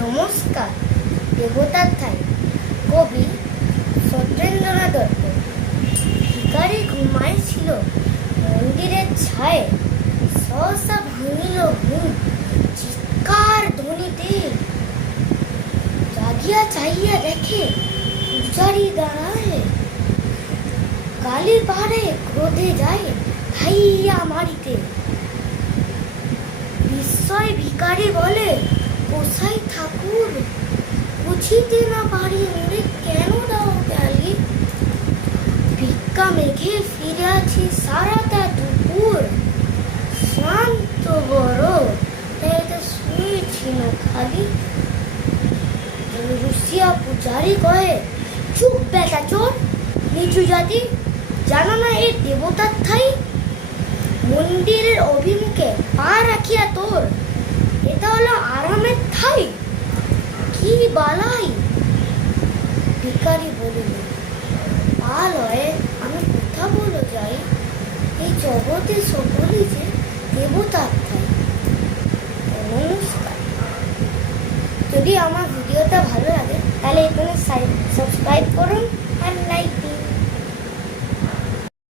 নমস্কার। দেবতার ঠাই, কবি সত্যেন্দ্রনাথ দত্ত। ভিখারি ঘুমাইছিল মন্দিরের ছায়ে, সহসা ভাঙিল ঘুম চিৎকার ধ্বনিতে। জাগিয়া চাহিয়া দেখে পূজারি দাঁড়ায়, গালি পারে ক্রোধে যায় ধাইয়া মারিতে। বিস্ময় ভিখারি বলে, গোসাই ঠাকুর, বুঝিতে না পারি মোরে কেন দাও গালি? ভিক্ষা মেঘে ফিরে আছি সারাটা দুপুর, শান্ত বড় তাই শুয়েছি না খালি। রুশিয়া পূজারি কহে, চুপ বেটা চোর, নিচু জাতি, জানো না এ দেবতার ঠাই? মন্দিরের অভিমুখে পা রাখিয়া তোর এটা হলো আরামের ঠাই? কি বালাই? ভিখারি বলিল, পা লয়ে আমি কথা বলো যাই, এই জগতে সকলই যে দেবতার ঠাই। নমস্কার। যদি আমার ভিডিওটা ভালো লাগে তাহলে এখানে সাবস্ক্রাইব করুন আর লাইক